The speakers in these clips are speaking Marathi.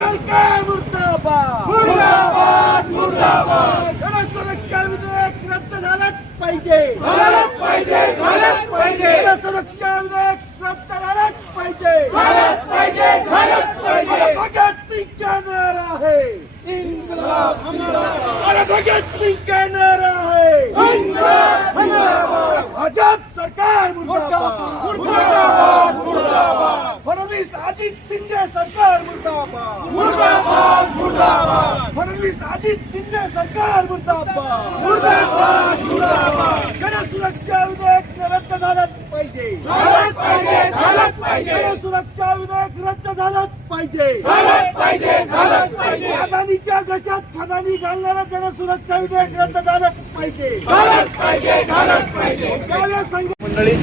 सरकार मुर्दाबाद! मुर्दाबाद मुर्दाबाद! जनसुरक्षा विधेयक रद्द झालंच पाहिजे! झालंच पाहिजे झालंच पाहिजे! जनसुरक्षा विधेयक रद्द झालंच पाहिजे! झालंच पाहिजे झालंच पाहिजे! भगत सिंग का नारा है इन्कलाब जिंदाबाद! अरे भगत सिंग का नारा है इन्कलाब जिंदाबाद! भाजप सरकार मुर्दाबाद! मुर्दाबाद मुर्दाबाद फडणवीस अजित शिंदे सरकार! मुर्दाबाद. मुर्दाबाद फडणवीस अजित शिंदे सरकार मुर्दाबाद. मुर्दाबाद मुर्दाबाद. जनसुरक्षा विधेयक रद्द झालंच पाहिजे. झालंच पाहिजे झालंच पाहिजे. जनसुरक्षा विधेयक रद्द झालंच पाहिजे. झालंच पाहिजे झालंच पाहिजे. अदानीच्या घशात फदानी घालणारं जनसुरक्षा विधेयक रद्द झालंच पाहिजे. झालंच पाहिजे झालंच पाहिजे. मंडळी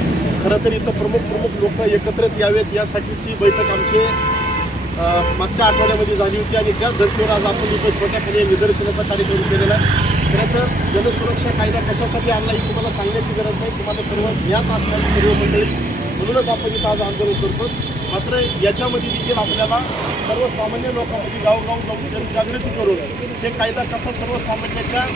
खरं तर इथं प्रमुख प्रमुख लोक एकत्रित यावेत. यासाठीची बैठक आमची मागच्या आठवड्यामध्ये झाली होती आणि त्याच धर्तीवर आज आपण इथं छोट्यापणे निदर्शनाचा कार्यक्रम केलेला आहे. खरं तर जलसुरक्षा कायदा कशासाठी आणला ही तुम्हाला सांगण्याची गरज नाही. तुम्हाला सर्व ज्ञात असणारी सर्व मंडळी म्हणूनच आपण इथं आज आंदोलन करतो. मात्र याच्यामध्ये देखील आपल्याला सर्वसामान्य लोकांमध्ये गावगाव जाऊन जनजागृती करून हे कायदा कसा सर्वसामान्याच्या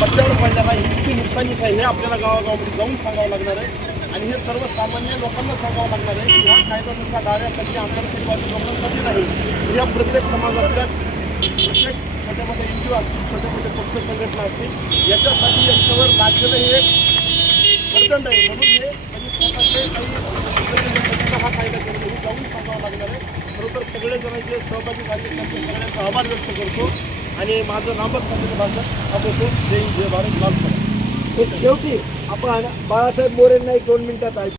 पट्ट्यावर पडलेला आहे किती नुकसानीच आहे हे आपल्याला गावागावामध्ये जाऊन सांगावं लागणार आहे. आणि हे सर्वसामान्य लोकांना सांगावं लागणार आहे की हा कायदा तुमच्या डाव्यासाठी आंतरपिवादी लोकांसाठी नाही. या प्रत्येक समाजातल्या प्रत्येक छोटे मोठे एन जी ओ असतील छोटे मोठे पक्ष संघटना असतील याच्यासाठी यांच्यावर लागलेलं हे एक आहे. म्हणून हे त्यांनी स्वतःचे काही हा कायदा केलेला हे जाऊन सांगावं लागणार आहे. खरोखर सगळे जण जे सहभागी झाले त्यांचे सगळ्यांचा आभार व्यक्त करतो. आणि माझं नामक सांगितलं भाषण. थांबवतो जय हिंद जय भारत. लाल शेवटी आपण बाळासाहेब मोरेंना एक दोन मिनिटात ऐकू